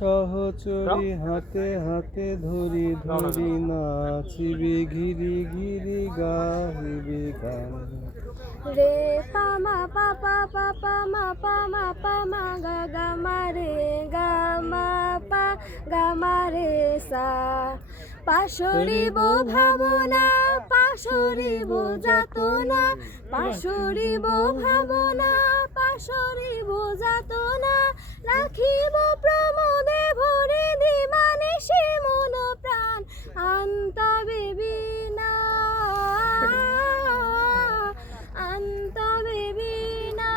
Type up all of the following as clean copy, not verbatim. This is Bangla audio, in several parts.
সহচরী হাতে হাতে ধরি ধরি নাচিবি ঘিরি ঘিরি গাহিবি গান। রে পা মা পা পা পা পা মা পা মা পা মা গা গা মা রে গা মা পা গা মা রে সা। পাশরিব ভাবনা পাশরিব যাতনা, পাশরিব ভাবনা পাশরিব যাতনা, রাখিব প্রমোদে ভরে দিবানিশি মন প্রাণ আন্তা বেবিনা আন্তা বেবিনা।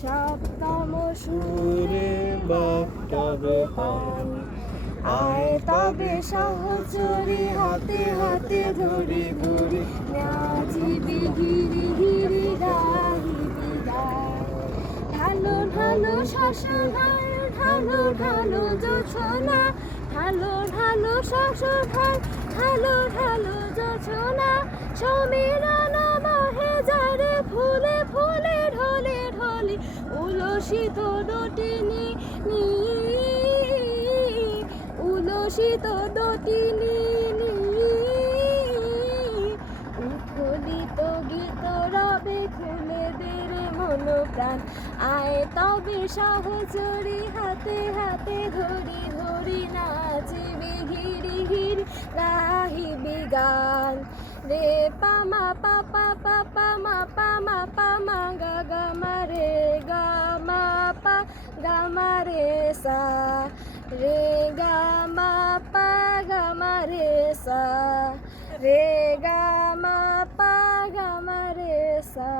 সপ্তম সুরে বাপ্তাবে পান। আয় তবে সহচরী হাতে হাতে ধরি ধরি নাচিবি ঘিরি ঘিরি গাহিবি গান। ঢালো ঢালো শ্মশান ঢালো ঢালো জোছনা, ঢালো ঢালো শ্মশান ঢালো ঢালো জোছনা, সমীরণ বহে যারে ফুলে ফুলে ঢলে ঢলে উলসিত ডটিনি নি, উলসিত ডটিনি নি। উৎফুল্লিত গীত রবে খুলে দেরে মন প্রাণ। আয় তবে সহচরী হাতে হাতে ধরি ধরি নাচিবি ঘিরি ঘিরি গাহিবি গান। রে পা মা পা পা পা পা মা পা মা পা মা গা গা মা রে গা মা পা গা মা রে সা। রে গা মা পা গা মা রে সা, রে গা মা পা গা মা রে সা।